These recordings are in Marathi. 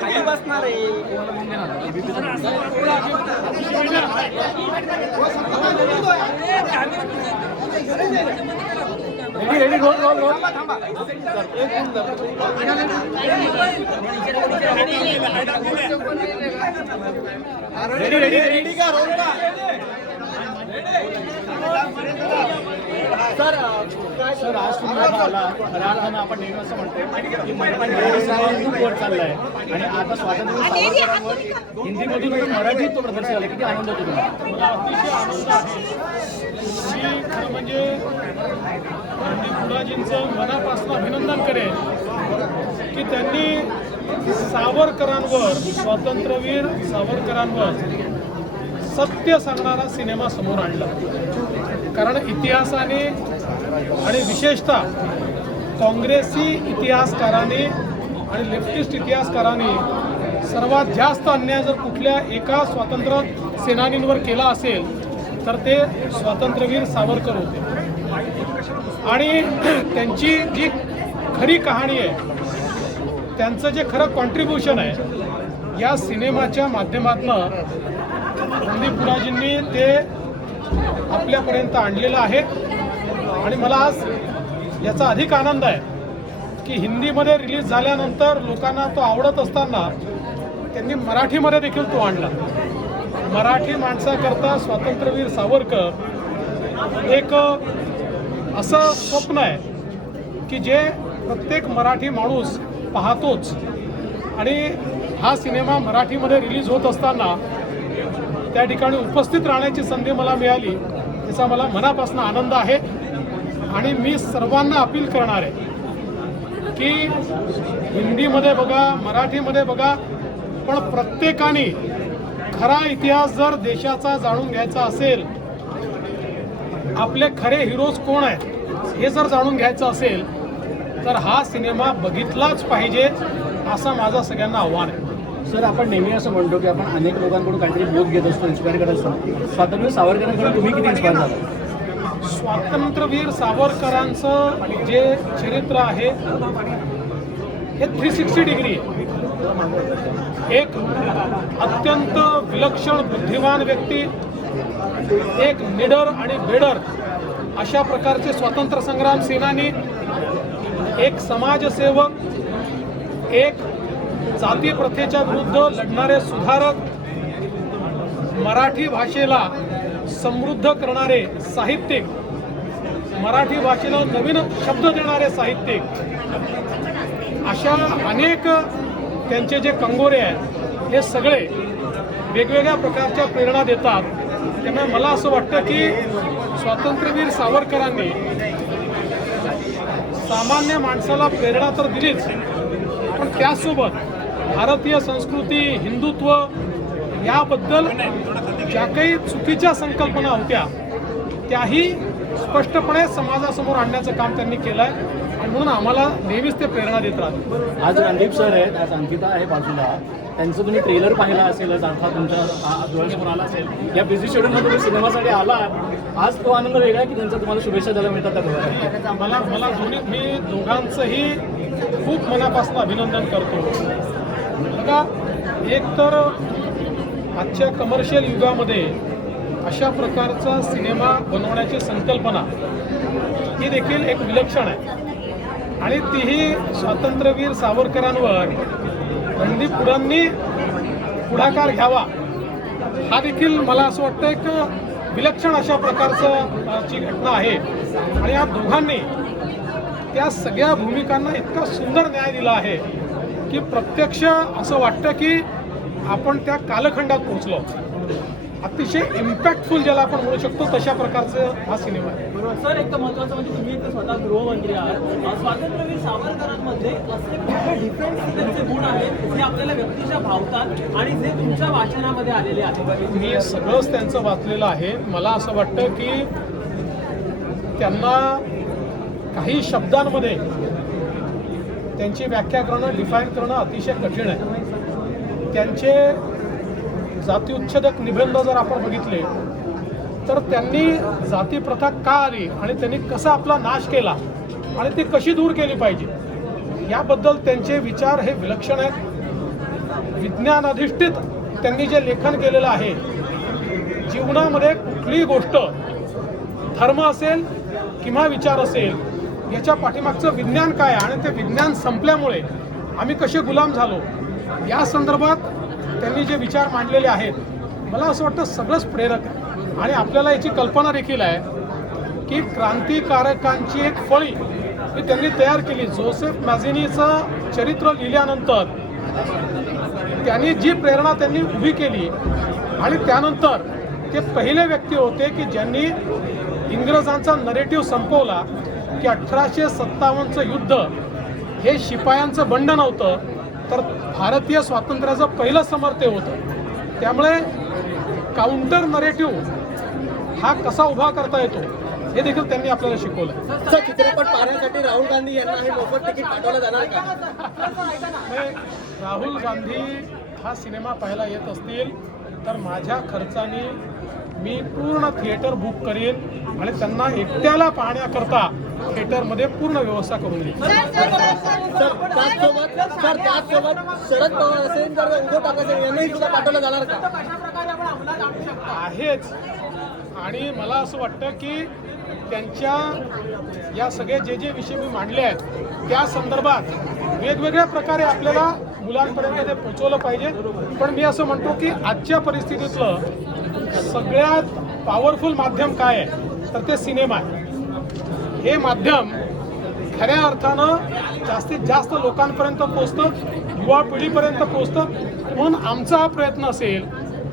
खाली बसणार आहे. Ready roll roll roll ready ready ready का रोल का सर सर आज तुम्ही आला खऱ्या अर्थानं आपण नेहमी असं म्हणतो की मराठी खूप वर चाललाय आणि आता स्वातंत्र्य सावरकरांवर हिंदीमधून मराठीत तो प्रदर्शन झाला. किती आनंद होतो तुम्हाला? अतिशय आनंद आहे. मी खरं म्हणजे फुलाजींचं मनापासून अभिनंदन करेन की त्यांनी सावरकरांवर स्वातंत्र्यवीर सावरकरांवर सत्य सांगणारा सिनेमा समोर आणला. कारण इतिहासाने आणि विशेषतः काँग्रेसी इतिहासकारांनी आणि लेफ्टिस्ट इतिहासकारांनी सर्वात जास्त अन्याय जर कुठल्या एका स्वातंत्र्य सेनानींवर केला असेल तर ते स्वातंत्र्यवीर सावरकर होते. आणि त्यांची जी खरी कहाणी आहे, त्यांचं जे खरं कॉन्ट्रीब्युशन आहे, या सिनेमाच्या माध्यमातून रणदीप फुलाजींनी ते आपल्यापर्यंत आणलेलं आहे. आणि मला आज याचा अधिक आनंद आहे की हिंदीमध्ये रिलीज झाल्यानंतर लोकांना तो आवडत असताना त्यांनी मराठीमध्ये देखील तो आणला. मराठी माणसाकरता स्वातंत्र्यवीर सावरकर एक असं स्वप्न आहे की जे प्रत्येक मराठी माणूस पाहतोच. आणि हा सिनेमा मराठीमध्ये रिलीज होत असताना त्या ठिकाणी उपस्थित राहण्याची संधी मला मिळाली, त्याचा मला मनापासून आनंद आहे. आणि मी सर्वांना अपील करणार आहे की हिंदीमध्ये बघा, मराठीमध्ये बघा, पण प्रत्येकाने खरा इतिहास जर देशाचा जाणून घ्यायचा असेल, आपले खरे हिरोज कोण आहेत हे जर जाणून घ्यायचं असेल तर हा सिनेमा बघितलाच पाहिजे, असं माझं सगळ्यांना आव्हान आहे. सर, आपण नेहमी असं म्हणतो की आपण अनेक लोकांकडून काहीतरी बोध घेत असतो, इन्स्पायर करत असतो. स्वातंत्र्य सावरकरांकडून तुम्ही किती इन्स्पायर झाला? स्वातंत्र्यवीर सावरकरांचं जे चरित्र आहे हे 360 डिग्री आहे. एक अत्यंत विलक्षण बुद्धिमान व्यक्ती, एक निडर आणि बेडर अशा प्रकारचे स्वातंत्र्य संग्राम सेनानी, एक समाजसेवक, एक जाती प्रथेच्या विरुद्ध लढणारे सुधारक, मराठी भाषेला समृद्ध करणारे साहित्यिक, मराठी भाषेला नवीन शब्द देणारे साहित्यिक, अशा अनेक त्यांचे जे कंगोरे आहेत हे सगळे वेगवेगळ्या प्रकारच्या प्रेरणा देतात. त्यामुळे मला असं वाटतं की स्वातंत्र्यवीर सावरकरांनी सामान्य माणसाला प्रेरणा तर दिलीच, पण त्यासोबत भारतीय संस्कृती, हिंदुत्व याबद्दल ज्या काही चुकीच्या संकल्पना होत्या त्याही स्पष्टपणे समाजासमोर आणण्याचं काम त्यांनी केलं आहे. आणि म्हणून आम्हाला नेहमीच ते प्रेरणा देत राहतात. आज रणदीप सर आहेत, आज अंकिता आहे बाजूला, त्यांचं तुम्ही ट्रेलर पाहिला असेलच, अर्थात तुमच्या डोळ्यासमोर आला असेल. या बिझी शेड्यूलमध्ये तुम्ही सिनेमासाठी आला, आज तो आनंद वेगळा आहे की त्यांचा तुम्हाला शुभेच्छा द्यायला मिळतात त्या मला मी दोघांचंही खूप मनापासून अभिनंदन करतो. बघा, एक तर आजच्या कमर्शियल युगामध्ये अशा प्रकारचा सिनेमा बनवण्याची संकल्पना ही देखील एक विलक्षण आहे. आणि तीही स्वातंत्र्यवीर सावरकरांवर रणदीप फुलांनी पुढाकार घ्यावा, हा देखील मला असं वाटतं एक विलक्षण अशा प्रकारचं ची घटना आहे. आणि या दोघांनी त्या सगळ्या भूमिकांना इतका सुंदर न्याय दिला आहे की प्रत्यक्ष असं वाटतं की आपण त्या कालखंडात पोहोचलो. अतिशय इम्पॅक्टफुल ज्याला आपण म्हणू शकतो तशा प्रकारचं हा सिनेमा आहे. बरोबर सर, एक तर महत्त्वाचं म्हणजे तुम्ही एक स्वतः गृहमंत्री आहात. स्वातंत्र्यवीर सावरकरांमध्ये असे कुठले डिफरंट त्यांचे गुण आहेत जे आपल्याला व्यक्तीच्या भावतात आणि जे तुमच्या वाचनामध्ये आलेले आहेत? मी सगळंच त्यांचं वाचलेलं आहे. मला असं वाटतं की त्यांना काही शब्दांमध्ये त्यांची व्याख्या करणं, डिफाईन करणं अतिशय कठीण आहे. त्यांचे जातीउच्छेदक निबंध जर आपण बघितले तर त्यांनी जातीप्रथा का आली आणि त्यांनी कसा आपला नाश केला आणि ती कशी दूर केली पाहिजे याबद्दल त्यांचे विचार हे विलक्षण आहेत. विज्ञान अधिष्ठित त्यांनी जे लेखन केलेलं आहे, जीवनामध्ये कुठलीही गोष्ट धर्म असेल किंवा विचार असेल याच्या पाठीमागचं विज्ञान काय आणि ते विज्ञान संपल्यामुळे आम्ही कसे गुलाम झालो या संदर्भात त्यांनी जे विचार मांडलेले आहेत, मला असं वाटतं सगळंच प्रेरक आहे. आणि आपल्याला याची कल्पना देखील आहे की क्रांतिकारकांची एक फळी ही त्यांनी तयार केली. जोसेफ मॅझिनीचं चरित्र लिहिल्यानंतर त्यांनी जी प्रेरणा त्यांनी उभी केली आणि त्यानंतर ते पहिले व्यक्ती होते की ज्यांनी इंग्रजांचा नरेटिव्ह संपवला की 1857चं युद्ध हे शिपायांचं बंड नव्हतं तर भारतीय स्वातंत्र्याचं पहिलं समर ते होतं. त्यामुळे काउंटर नरेटिव्ह हा कसा उभा करता येतो हे देखील त्यांनी आपल्याला शिकवलं. सर, चित्रपट पाहण्यासाठी राहुल गांधी यांना हे मोफत तिकीट पाठवलं जाणार का? राहुल गांधी हा सिनेमा पाहायला येत असतील तर माझ्या खर्चाने मी पूर्ण थिएटर बुक करेन आणि त्यांना एकट्याला पाहण्याकरता थिएटरमध्ये पूर्ण व्यवस्था करून देईन. त्याचसोबत शरद पवार असेल तर उद्धव ठाकरे असेल यांनाही सुद्धा पाठवलं जाणार का? आहेच. आणि मला असं वाटतं की त्यांच्या या सगळे जे विषय मी मांडले आहेत त्या संदर्भात वेगवेगळ्या प्रकारे आपल्याला मुलांपर्यंत ते पोचवलं पाहिजे. पण मी असं म्हणतो की आजच्या परिस्थितीतलं सगळ्यात पॉवरफुल माध्यम काय आहे तर ते सिनेमा आहे. हे माध्यम खऱ्या अर्थानं जास्तीत जास्त लोकांपर्यंत पोचतं, युवा पिढीपर्यंत पोचतं. म्हणून आमचा हा प्रयत्न असेल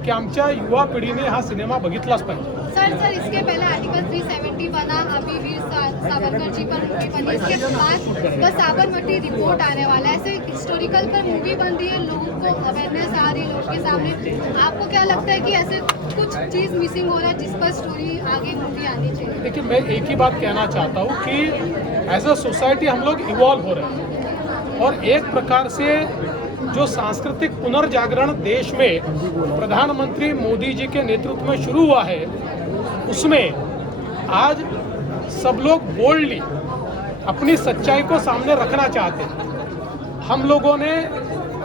कि आमच्या युवा पीढ़ी ने हा सिनेमा बघितलाच पाहिजे. सर इसके पहले आर्टिकल 370 बना, अभी वीर सावरकर जी पर मूवी बनी, इसके बाद बस साबरमती रिपोर्ट आने वाला है. ऐसे हिस्टोरिकल पर मूवी बन रही है, लोगों को अवेयरनेस आ रही है लोगों के सामने. आपको क्या लगता है कि ऐसे कुछ चीज़ मिसिंग हो रहा है जिस पर स्टोरी आगे मूवी आनी चाहिए? देखिए, मैं एक ही बात कहना चाहता हूँ कि एज अ सोसाइटी हम लोग इवॉल्व हो रहे हैं और एक प्रकार से जो सांस्कृतिक पुनर्जागरण देश में प्रधानमंत्री मोदी जी के नेतृत्व में शुरू हुआ है उसमें आज सब लोग बोल्डली अपनी सच्चाई को सामने रखना चाहते हैं. हम लोगों ने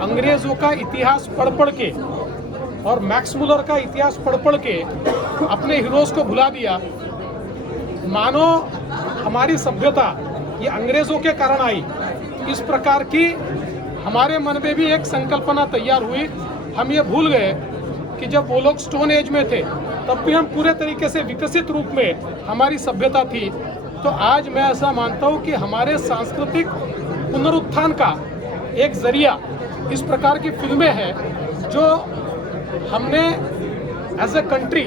अंग्रेज़ों का इतिहास पढ़ के और मैक्स मुलर का इतिहास पढ़ के अपने हीरोज़ को भुला दिया. मानो हमारी सभ्यता ये अंग्रेज़ों के कारण आई. इस प्रकार की हमारे मन में भी एक संकल्पना तैयार हुई. हम ये भूल गए कि जब वो लोग स्टोन एज में थे तब भी हम पूरे तरीके से विकसित रूप में हमारी सभ्यता थी. तो आज मैं ऐसा मानता हूँ कि हमारे सांस्कृतिक पुनरुत्थान का एक जरिया इस प्रकार की फिल्में हैं जो हमने एज ए कंट्री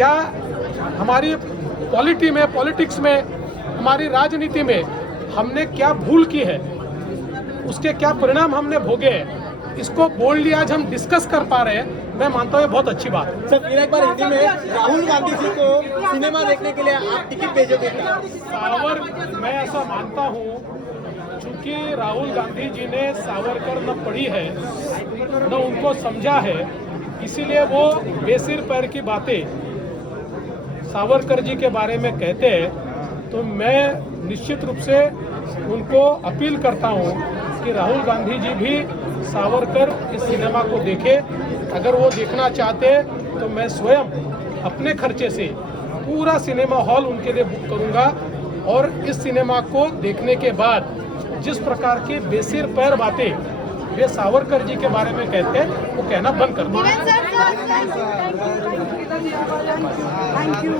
या हमारी पॉलिटिक्स में हमारी राजनीति में हमने क्या भूल की है, उसके क्या परिणाम हमने भोगे हैं, इसको बोल्डली आज हम डिस्कस कर पा रहे हैं. मैं मानता हूँ ये बहुत अच्छी बात है. सर, फिर एक बार हिंदी में राहुल गांधी जी को सिनेमा देखने के लिए आप टिकट भेजोगे क्या? मैं ऐसा मानता हूँ चूँकि राहुल गांधी जी ने सावरकर न पढ़ी है न उनको समझा है, इसीलिए वो बेसिर पैर की बातें सावरकर जी के बारे में कहते हैं. तो मैं निश्चित रूप से उनको अपील करता हूँ कि राहुल गांधी जी भी सावरकर इस सिनेमा को देखें. अगर वो देखना चाहते तो मैं स्वयं अपने खर्चे से पूरा सिनेमा हॉल उनके लिए बुक करूँगा और इस सिनेमा को देखने के बाद जिस प्रकार की बेसिर पैर बातें वे सावरकर जी के बारे में कहते हैं वो कहना बंद कर दें. Thank you.